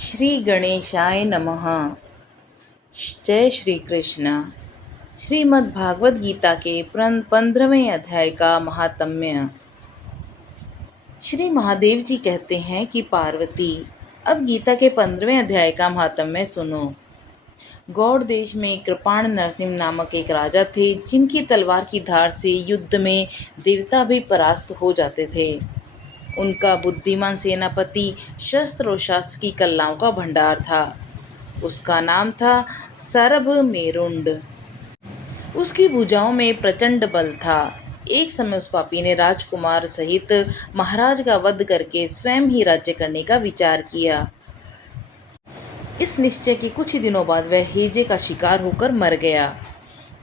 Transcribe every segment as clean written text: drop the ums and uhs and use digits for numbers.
श्री गणेशाय नमः। जय श्री कृष्ण। श्रीमद् भागवत गीता के 15वें अध्याय का महात्म्य। श्री महादेव जी कहते हैं कि पार्वती, अब गीता के 15वें अध्याय का महात्म्य सुनो। गौड़ देश में कृपाण नरसिंह नामक एक राजा थे, जिनकी तलवार की धार से युद्ध में देवता भी परास्त हो जाते थे। उनका बुद्धिमान सेनापति शस्त्र और शास्त्र की कलाओं का भंडार था। उसका नाम था सरभ मेरुंड। उसकी भुजाओं में प्रचंड बल था। एक समय उस पापी ने राजकुमार सहित महाराज का वध करके स्वयं ही राज्य करने का विचार किया। इस निश्चय के कुछ ही दिनों बाद वह हेजे का शिकार होकर मर गया।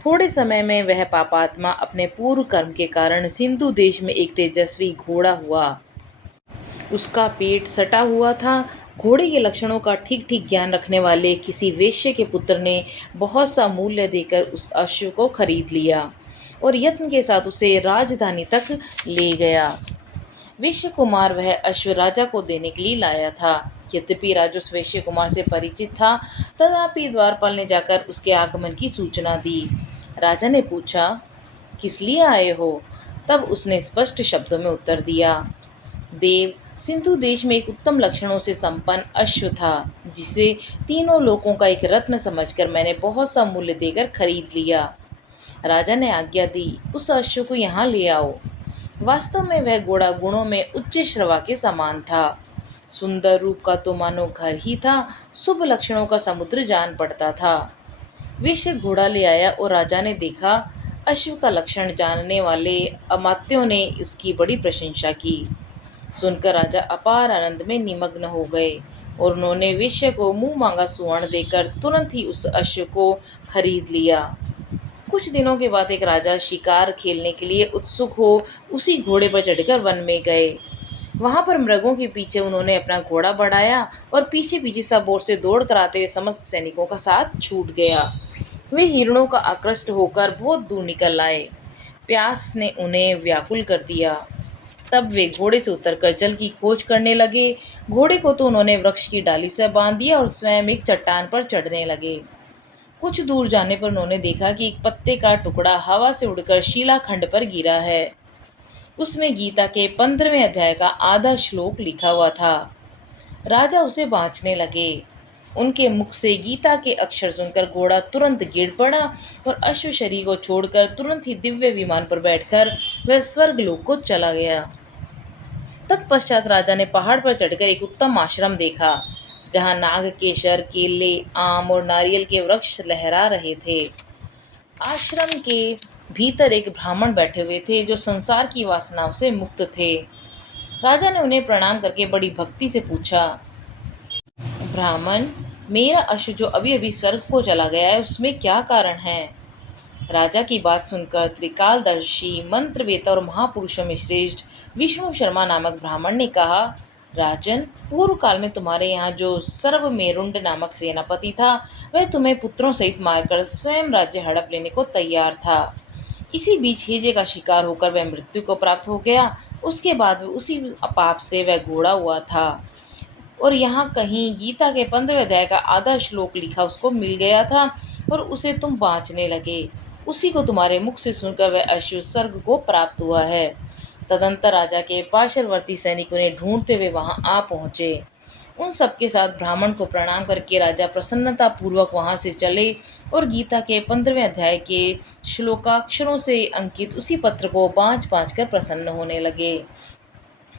थोड़े समय में वह पापात्मा अपने पूर्व कर्म के कारण सिंधु देश में एक तेजस्वी घोड़ा हुआ। उसका पेट सटा हुआ था। घोड़े के लक्षणों का ठीक ठीक ज्ञान रखने वाले किसी वेश्य के पुत्र ने बहुत सा मूल्य देकर उस अश्व को खरीद लिया और यत्न के साथ उसे राजधानी तक ले गया। वेश्य कुमार वह अश्व राजा को देने के लिए लाया था। यद्यपि राजा उस वेश्य कुमार से परिचित था, तथापि द्वारपाल ने जाकर उसके आगमन की सूचना दी। राजा ने पूछा, किस लिए आए हो? तब उसने स्पष्ट शब्दों में उत्तर दिया, देव, सिंधु देश में एक उत्तम लक्षणों से संपन्न अश्व था, जिसे तीनों लोकों का एक रत्न समझकर मैंने बहुत सा मूल्य देकर खरीद लिया। राजा ने आज्ञा दी, उस अश्व को यहाँ ले आओ। वास्तव में वह घोड़ा गुणों में उच्च श्रवा के समान था। सुंदर रूप का तो मानो घर ही था, शुभ लक्षणों का समुद्र जान पड़ता था। वेश्य घोड़ा ले आया और राजा ने देखा। अश्व का लक्षण जानने वाले अमात्यों ने उसकी बड़ी प्रशंसा की। सुनकर राजा अपार आनंद में निमग्न हो गए और उन्होंने वेश्या को मुंह मांगा सुवर्ण देकर तुरंत ही उस अश्व को खरीद लिया। कुछ दिनों के बाद एक राजा शिकार खेलने के लिए उत्सुक हो उसी घोड़े पर चढ़कर वन में गए। वहां पर मृगों के पीछे उन्होंने अपना घोड़ा बढ़ाया और पीछे पीछे सब ओर से दौड़ कर आते हुए समस्त सैनिकों का साथ छूट गया। वे हिरणों का आकृष्ट होकर बहुत दूर निकल आए। प्यास ने उन्हें व्याकुल कर दिया। तब वे घोड़े से उतरकर जल की खोज करने लगे। घोड़े को तो उन्होंने वृक्ष की डाली से बांध दिया और स्वयं एक चट्टान पर चढ़ने लगे। कुछ दूर जाने पर उन्होंने देखा कि एक पत्ते का टुकड़ा हवा से उड़कर शिलाखंड पर गिरा है। उसमें गीता के 15वें अध्याय का आधा श्लोक लिखा हुआ था। राजा उसे बाँचने लगे। उनके मुख से गीता के अक्षर सुनकर घोड़ा तुरंत गिर पड़ा और अश्व शरीर को छोड़कर तुरंत ही दिव्य विमान पर बैठकर वह स्वर्गलोक को चला गया। तत्पश्चात राजा ने पहाड़ पर चढ़कर एक उत्तम आश्रम देखा, जहाँ नाग केशर, केले, आम और नारियल के वृक्ष लहरा रहे थे। आश्रम के भीतर एक ब्राह्मण बैठे हुए थे, जो संसार की वासनाओं से मुक्त थे। राजा ने उन्हें प्रणाम करके बड़ी भक्ति से पूछा, ब्राह्मण, मेरा अश्व जो अभी अभी स्वर्ग को चला गया है, उसमें क्या कारण है? राजा की बात सुनकर त्रिकालदर्शी, मंत्रवेता और महापुरुषों में श्रेष्ठ विष्णु शर्मा नामक ब्राह्मण ने कहा, राजन, पूर्व काल में तुम्हारे यहाँ जो सर्व मेरुंड नामक सेनापति था, वह तुम्हें पुत्रों सहित मारकर स्वयं राज्य हड़प लेने को तैयार था। इसी बीच हेजे का शिकार होकर वह मृत्यु को प्राप्त हो गया। उसके बाद उसी पाप से वह घोड़ा हुआ था और यहाँ कहीं गीता के 15वें अध्याय का आधा श्लोक लिखा उसको मिल गया था और उसे तुम बाँचने लगे। उसी को तुम्हारे मुख से सुनकर वह अश्व स्वर्ग को प्राप्त हुआ है। तदंतर राजा के पार्श्ववर्ती सैनिकों ने ढूंढते हुए वहां आ पहुंचे। उन सबके साथ ब्राह्मण को प्रणाम करके राजा प्रसन्नता पूर्वक वहां से चले और गीता के 15वें अध्याय के श्लोकाक्षरों से अंकित उसी पत्र को बाँच बाँच कर प्रसन्न होने लगे।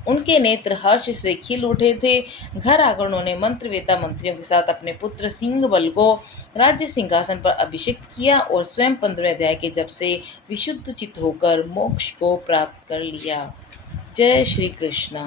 उनके नेत्र हर्ष से खिल उठे थे। घर आकर उन्होंने मंत्रवेता मंत्रियों के साथ अपने पुत्र सिंहबल को राज्य सिंहासन पर अभिषिक्त किया और स्वयं 15वें अध्याय के जप से विशुद्ध चित्त होकर मोक्ष को प्राप्त कर लिया। जय श्री कृष्ण।